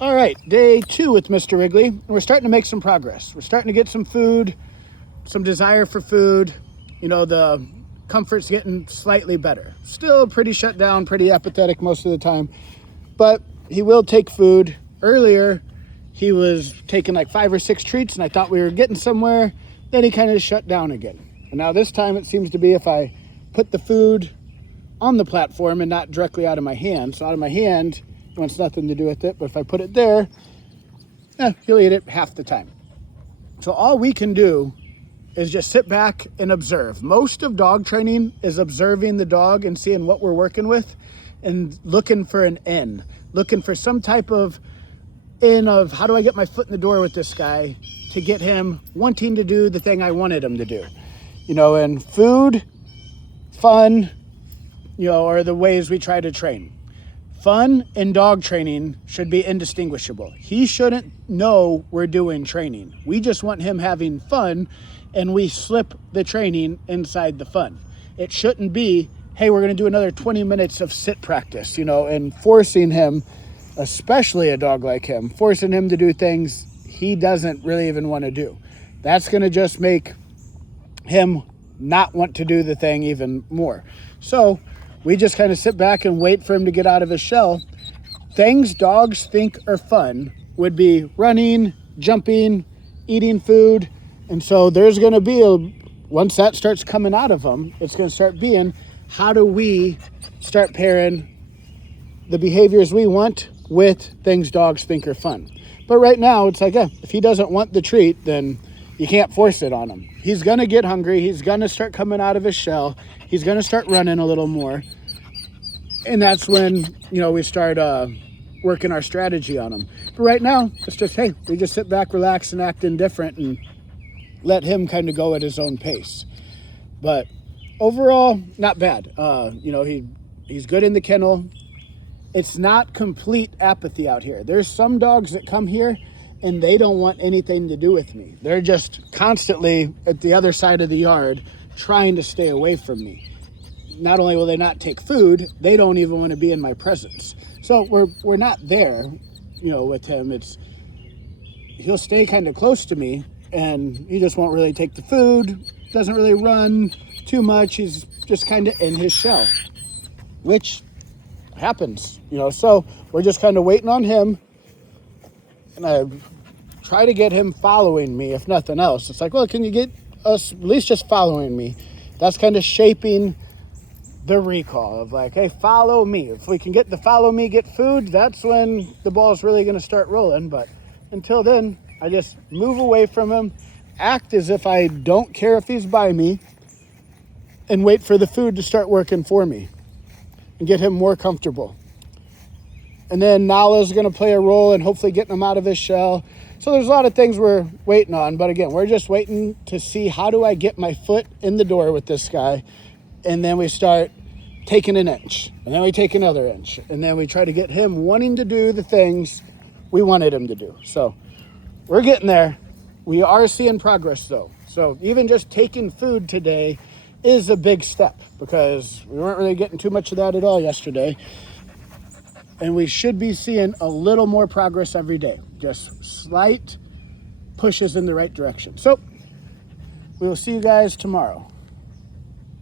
All right, day 2 with Mr. Wrigley. We're starting to make some progress. We're starting to get some food, some desire for food. You know, the comfort's getting slightly better. Still pretty shut down, pretty apathetic most of the time, but he will take food. Earlier, he was taking like 5 or 6 treats, and I thought we were getting somewhere. Then he kind of shut down again. And now this time it seems to be if I put the food on the platform and not directly out of my hand. So out of my hand, he wants nothing to do with it. But if I put it there, he'll eat it half the time. So all we can do is just sit back and observe. Most of dog training is observing the dog and seeing what we're working with and looking for an in, looking for some type of in of how do I get my foot in the door with this guy to get him wanting to do the thing I wanted him to do. You know, and food, fun, you know, are the ways we try to train. Fun and dog training should be indistinguishable. He shouldn't know we're doing training. We just want him having fun, and we slip the training inside the fun. It shouldn't be, hey, we're going to do another 20 minutes of sit practice, you know, and forcing him, especially a dog like him, forcing him to do things he doesn't really even want to do. That's going to just make him not want to do the thing even more. So we just kind of sit back and wait for him to get out of his shell. Things dogs think are fun would be running, jumping, eating food. And so there's going to be once that starts coming out of him, it's going to start being, how do we start pairing the behaviors we want with things dogs think are fun? But right now it's like, if he doesn't want the treat, then you can't force it on him. He's going to get hungry. He's going to start coming out of his shell. He's going to start running a little more. And that's when, you know, we start working our strategy on him. But right now, it's just, hey, we just sit back, relax, and act indifferent and let him kind of go at his own pace. But overall, not bad. You know, he's good in the kennel. It's not complete apathy out here. There's some dogs that come here and they don't want anything to do with me. They're just constantly at the other side of the yard trying to stay away from me. Not only will they not take food, they don't even want to be in my presence. So we're not there, you know, with him. He'll stay kind of close to me and he just won't really take the food, doesn't really run too much. He's just kind of in his shell, which happens, you know. So we're just kind of waiting on him. And I try to get him following me, if nothing else. It's like, well, can you get us at least just following me? That's kind of shaping the recall of like, hey, follow me. If we can get the follow me, get food, that's when the ball's really going to start rolling. But until then, I just move away from him, act as if I don't care if he's by me, and wait for the food to start working for me and get him more comfortable. And then Nala's going to play a role in hopefully getting him out of his shell. So there's a lot of things we're waiting on. But again, we're just waiting to see how do I get my foot in the door with this guy. And then we start taking an inch. And then we take another inch. And then we try to get him wanting to do the things we wanted him to do. So we're getting there. We are seeing progress though. So even just taking food today is a big step because we weren't really getting too much of that at all yesterday. And we should be seeing a little more progress every day. Just slight pushes in the right direction. So we will see you guys tomorrow.